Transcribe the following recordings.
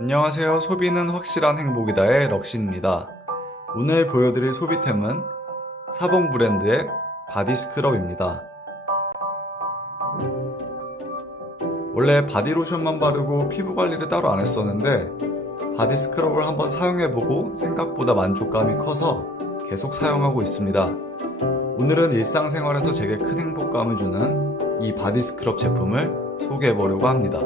안녕하세요. 소비는 확실한 행복이다의 럭신입니다. 오늘 보여드릴 소비템은 사봉 브랜드의 바디 스크럽입니다. 원래 바디로션만 바르고 피부 관리를 따로 안 했었는데 바디 스크럽을 한번 사용해보고 생각보다 만족감이 커서 계속 사용하고 있습니다. 오늘은 일상생활에서 제게 큰 행복감을 주는 이 바디 스크럽 제품을 소개해보려고 합니다.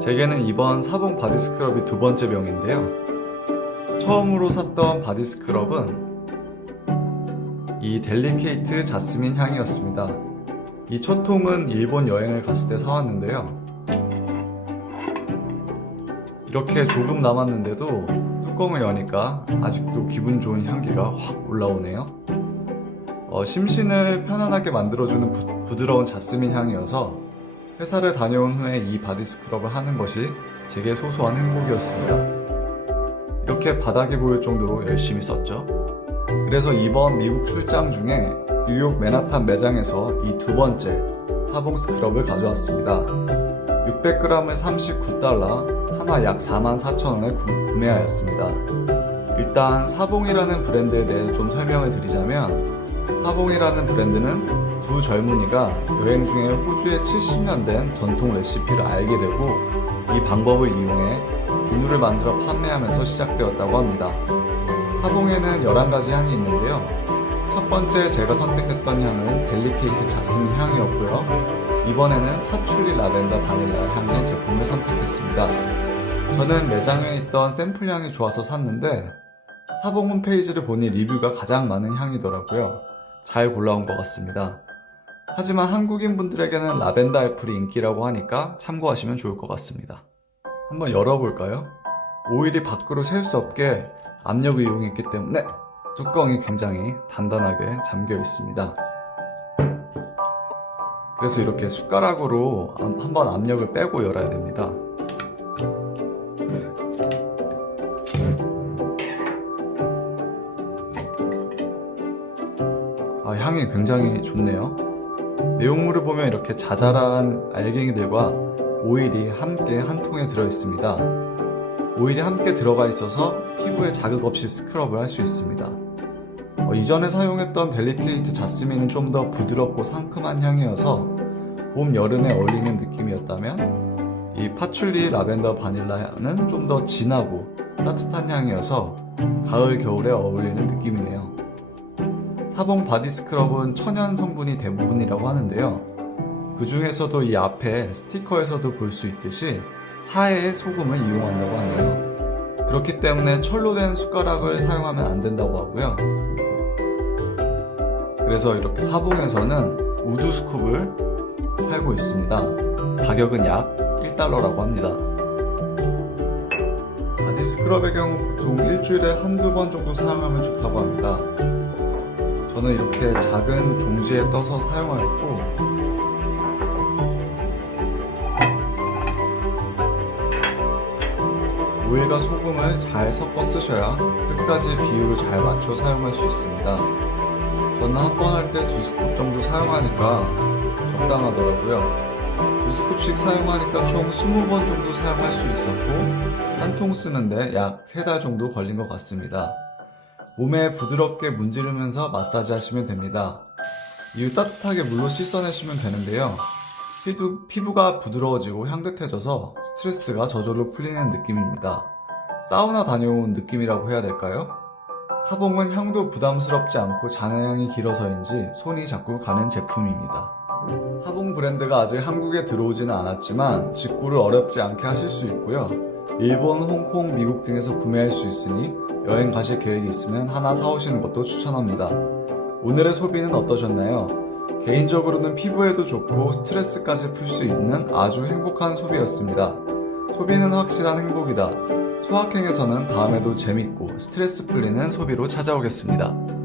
제게는 이번 사봉 바디 스크럽이 두 번째 병인데요. 처음으로 샀던 바디 스크럽은 이 델리케이트 자스민 향이었습니다. 이 첫 통은 일본 여행을 갔을 때 사왔는데요. 이렇게 조금 남았는데도 뚜껑을 여니까 아직도 기분 좋은 향기가 확 올라오네요. 어, 심신을 편안하게 만들어주는 부, 부드러운 자스민 향이어서 회사를 다녀온 후에 이 바디 스크럽을 하는 것이 제게 소소한 행복이었습니다. 이렇게 바닥이 보일 정도로 열심히 썼죠. 그래서 이번 미국 출장 중에 뉴욕 맨하탄 매장에서 이 두 번째 사봉 스크럽을 가져왔습니다. 600g을 39달러, 하나 약 44,000원에 구매하였습니다. 일단 사봉이라는 브랜드에 대해 좀 설명을 드리자면 사봉이라는 브랜드는 두 젊은이가 여행 중에 호주의 70년 된 전통 레시피를 알게 되고 이 방법을 이용해 비누를 만들어 판매하면서 시작되었다고 합니다. 사봉에는 11가지 향이 있는데요. 첫 번째 제가 선택했던 향은 델리케이트 자스민 향이었고요. 이번에는 파출리 라벤더 바닐라 향의 제품을 선택했습니다. 저는 매장에 있던 샘플 향이 좋아서 샀는데 사봉 홈페이지를 보니 리뷰가 가장 많은 향이더라고요. 잘 골라온 것 같습니다. 하지만 한국인 분들에게는 라벤더 애플이 인기라고 하니까 참고하시면 좋을 것 같습니다. 한번 열어볼까요? 오일이 밖으로 셀 수 없게 압력을 이용했기 때문에 뚜껑이 굉장히 단단하게 잠겨 있습니다. 그래서 이렇게 숟가락으로 한번 압력을 빼고 열어야 됩니다. 아, 향이 굉장히 좋네요. 내용물을 보면 이렇게 자잘한 알갱이들과 오일이 함께 한 통에 들어 있습니다. 오일이 함께 들어가 있어서 피부에 자극 없이 스크럽을 할 수 있습니다. 어, 이전에 사용했던 델리케이트 자스민은 좀 더 부드럽고 상큼한 향이어서 봄, 여름에 어울리는 느낌이었다면 이 파출리 라벤더 바닐라는 좀더 진하고 따뜻한 향이어서 가을, 겨울에 어울리는 느낌이네요. 사봉 바디 스크럽은 천연 성분이 대부분이라고 하는데요. 그 중에서도 이 앞에 스티커에서도 볼 수 있듯이 사해의 소금을 이용한다고 하네요. 그렇기 때문에 철로 된 숟가락을 사용하면 안 된다고 하고요. 그래서 이렇게 사봉에서는 우드 스쿱을 팔고 있습니다. 가격은 약 1달러라고 합니다. 바디 스크럽의 경우 보통 일주일에 한두 번 정도 사용하면 좋다고 합니다. 저는 이렇게 작은 종지에 떠서 사용하였고 오일과 소금을 잘 섞어 쓰셔야 끝까지 비율을 잘 맞춰 사용할 수 있습니다. 저는 한 번 할 때 두 스쿱 정도 사용하니까 적당하더라고요. 두 스쿱씩 사용하니까 총 20번 정도 사용할 수 있었고 한 통 쓰는데 약 3달 정도 걸린 것 같습니다. 몸에 부드럽게 문지르면서 마사지 하시면 됩니다. 이후 따뜻하게 물로 씻어내시면 되는데요. 피부, 피부가 부드러워지고 향긋해져서 스트레스가 저절로 풀리는 느낌입니다. 사우나 다녀온 느낌이라고 해야 될까요? 사봉은 향도 부담스럽지 않고 잔향이 길어서인지 손이 자꾸 가는 제품입니다. 사봉 브랜드가 아직 한국에 들어오지는 않았지만 직구를 어렵지 않게 하실 수 있고요. 일본, 홍콩, 미국 등에서 구매할 수 있으니 여행 가실 계획이 있으면 하나 사오시는 것도 추천합니다. 오늘의 소비는 어떠셨나요? 개인적으로는 피부에도 좋고 스트레스까지 풀 수 있는 아주 행복한 소비였습니다. 소비는 확실한 행복이다. 소확행에서는 다음에도 재밌고 스트레스 풀리는 소비로 찾아오겠습니다.